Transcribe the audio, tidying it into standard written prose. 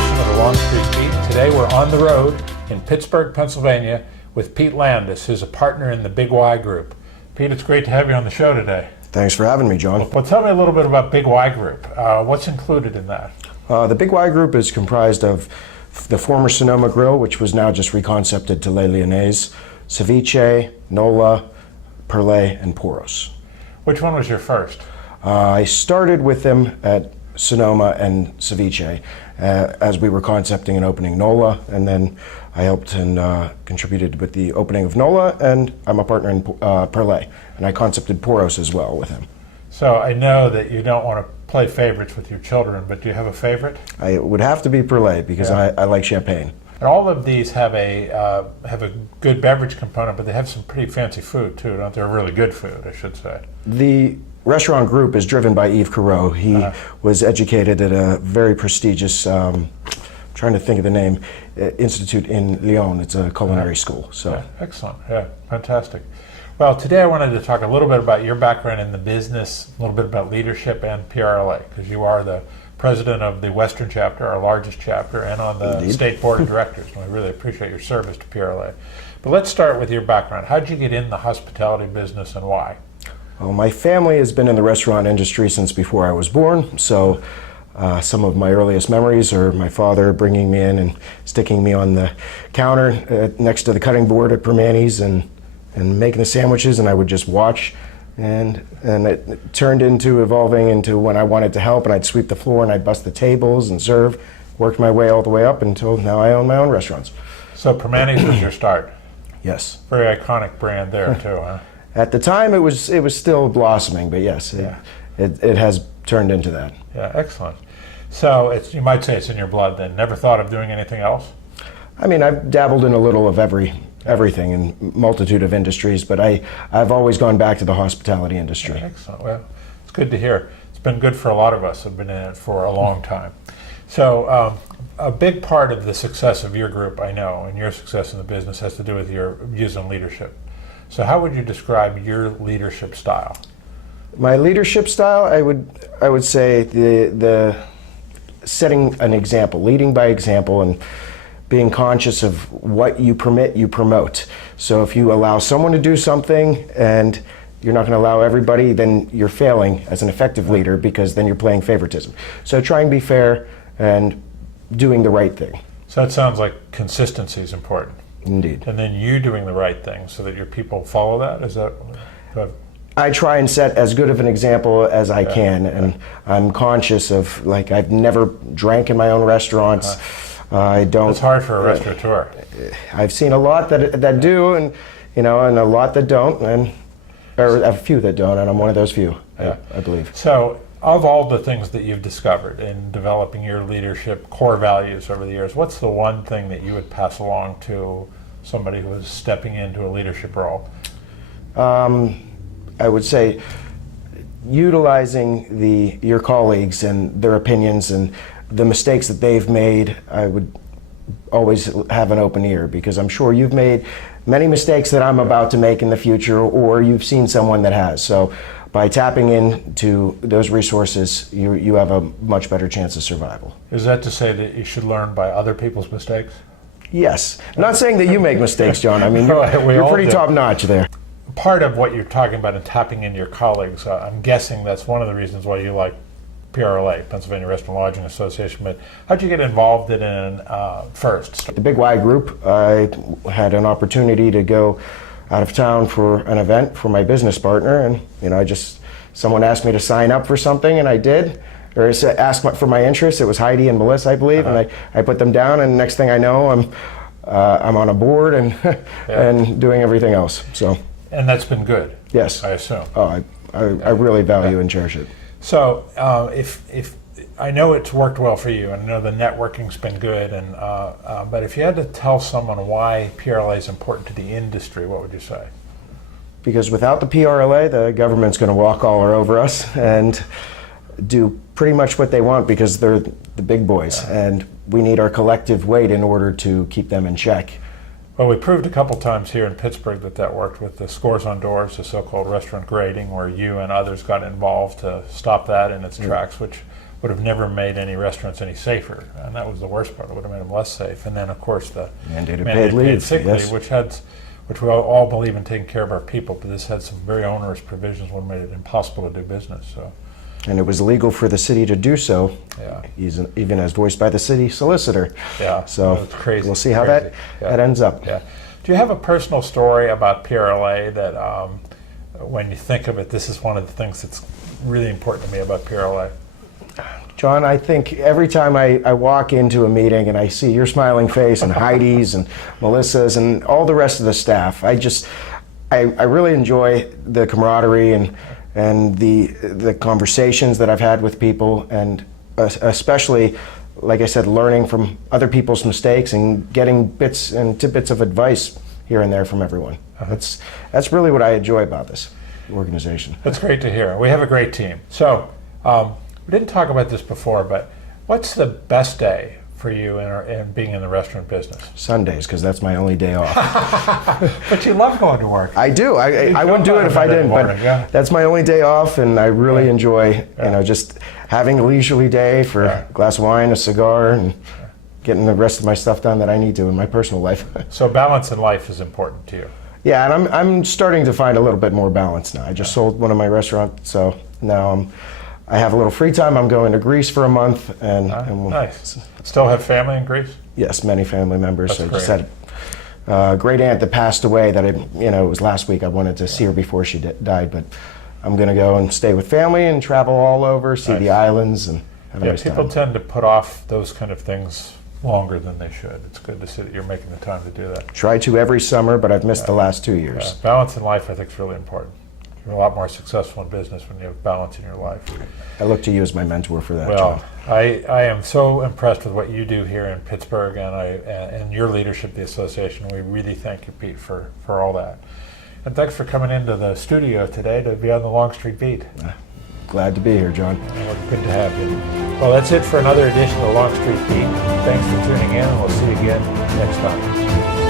edition of the Longstreet Beat. Today we're on the road in Pittsburgh, Pennsylvania with Pete Landis, who's a partner in the Big Y Group. Pete, it's great to have you on the show today. Thanks for having me, John. Well, tell me a little bit about Big Y Group. What's included in that? The Big Y Group is comprised of the former Sonoma Grill, which was now just reconcepted to Le Lyonnais, Ceviche, Nola, Perlet, and Poros. Which one was your first? I started with them at Sonoma and Ceviche as we were concepting and opening Nola, and then I helped and contributed with the opening of Nola, and I'm a partner in Perlet, and I concepted Poros as well with him. So I know that you don't want to play favorites with your children, but do you have a favorite? It would have to be Perlet because I like champagne. And all of these have a good beverage component, but they have some pretty fancy food too, don't they? Really good food, I should say. The restaurant group is driven by Yves Carreau. He was educated at a very prestigious, trying to think of the name, institute in Lyon. It's a culinary school. So yeah, excellent. Yeah, fantastic. Well, today I wanted to talk a little bit about your background in the business, a little bit about leadership and PRLA, because you are the president of the Western chapter, our largest chapter, and on the Indeed. state board of directors. And we really appreciate your service to PRLA. But let's start with your background. How did you get in the hospitality business and why? Well, my family has been in the restaurant industry since before I was born, so some of my earliest memories are my father bringing me in and sticking me on the counter next to the cutting board at Permani's and making the sandwiches, and I would just watch, and it turned into evolving into when I wanted to help, and I'd sweep the floor and I'd bust the tables and serve, worked my way all the way up until now I own my own restaurants. So Permani's was your start? Yes. Very iconic brand there too, huh? At the time, it was still blossoming, but yes, it has turned into that. Yeah, excellent. So you might say it's in your blood then. Never thought of doing anything else? I mean, I've dabbled in a little of everything in multitude of industries, but I've always gone back to the hospitality industry. Yeah, excellent. Well, it's good to hear. It's been good for a lot of us who've been in it for a long time. So a big part of the success of your group, I know, and your success in the business has to do with your views on leadership. So how would you describe your leadership style? My leadership style, I would say the setting an example, leading by example, and being conscious of what you permit, you promote. So if you allow someone to do something and you're not going to allow everybody, then you're failing as an effective leader because then you're playing favoritism. So try and be fair and doing the right thing. So that sounds like consistency is important. Indeed. And then you doing the right thing so that your people follow that? Is that? I try and set as good of an example as I can, and I'm conscious of, like, I've never drank in my own restaurants. I don't. It's hard for a restaurateur. I've seen a lot that do, and and a lot that don't, or a few that don't, and I'm one of those few. I believe. So, of all the things that you've discovered in developing your leadership core values over the years, what's the one thing that you would pass along to somebody who is stepping into a leadership role? I would say utilizing your colleagues and their opinions and the mistakes that they've made. I would always have an open ear, because I'm sure you've made many mistakes that I'm about to make in the future, or you've seen someone that has. So by tapping into those resources, you have a much better chance of survival. Is that to say that you should learn by other people's mistakes? Yes. I'm not saying that you make mistakes, John. I mean, you're pretty top notch there. Part of what you're talking about in tapping into your colleagues, I'm guessing that's one of the reasons why you like PRLA, Pennsylvania Restaurant Lodging Association. But how'd you get involved in it first? The Big Y Group, I had an opportunity to go out of town for an event for my business partner, and someone asked me to sign up for something, and I did, or asked for my interest. It was Heidi and Melissa, I believe, and I put them down, and next thing I know, I'm on a board and and doing everything else. So. And that's been good. Yes. I assume. Oh, I really value and cherish it. So if I know it's worked well for you, and I know the networking's been good, and but if you had to tell someone why PRLA is important to the industry, what would you say? Because without the PRLA, the government's going to walk all over us and do pretty much what they want, because they're the big boys, and we need our collective weight in order to keep them in check. Well, we proved a couple times here in Pittsburgh that worked with the Scores on Doors, the so-called restaurant grading, where you and others got involved to stop that in its tracks, which would have never made any restaurants any safer, and that was the worst part. It would have made them less safe. And then, of course, the mandated paid leave, sick yes. leave, which we all believe in taking care of our people, but this had some very onerous provisions that made it impossible to do business. So. And it was illegal for the city to do so, Yeah. even as voiced by the city solicitor. Yeah, So it's crazy. we'll see how that ends up. Yeah. Do you have a personal story about PRLA that, when you think of it, this is one of the things that's really important to me about PRLA? John, I think every time I walk into a meeting and I see your smiling face and Heidi's and Melissa's and all the rest of the staff, I really enjoy the camaraderie and the conversations that I've had with people, and especially, like I said, learning from other people's mistakes and getting bits and tidbits of advice here and there from everyone. That's really what I enjoy about this organization. That's great to hear. We have a great team. So, we didn't talk about this before, but what's the best day for you in being in the restaurant business? Sundays, because that's my only day off. But you love going to work. I do. I wouldn't do it if I didn't, but that's my only day off, and I really enjoy just having a leisurely day for a glass of wine, a cigar, and getting the rest of my stuff done that I need to in my personal life. So balance in life is important to you. Yeah, and I'm starting to find a little bit more balance now. I just sold one of my restaurants, so now I have a little free time. I'm going to Greece for a month, and nice. Still have family in Greece? Yes, many family members. That's I just had a great aunt that passed away. That it was last week. I wanted to see her before she died, but I'm going to go and stay with family and travel all over, see the islands, and have a nice time. People tend to put off those kind of things longer than they should. It's good to see that you're making the time to do that. Try to every summer, but I've missed the last 2 years. Balance in life, I think, is really important. You're a lot more successful in business when you have balance in your life. I look to you as my mentor for that, Well, John. I am so impressed with what you do here in Pittsburgh and your leadership of the association. We really thank you, Pete, for all that. And thanks for coming into the studio today to be on the Longstreet Beat. Glad to be here, John. Good to have you. Well, that's it for another edition of the Longstreet Beat. Thanks for tuning in, and we'll see you again next time.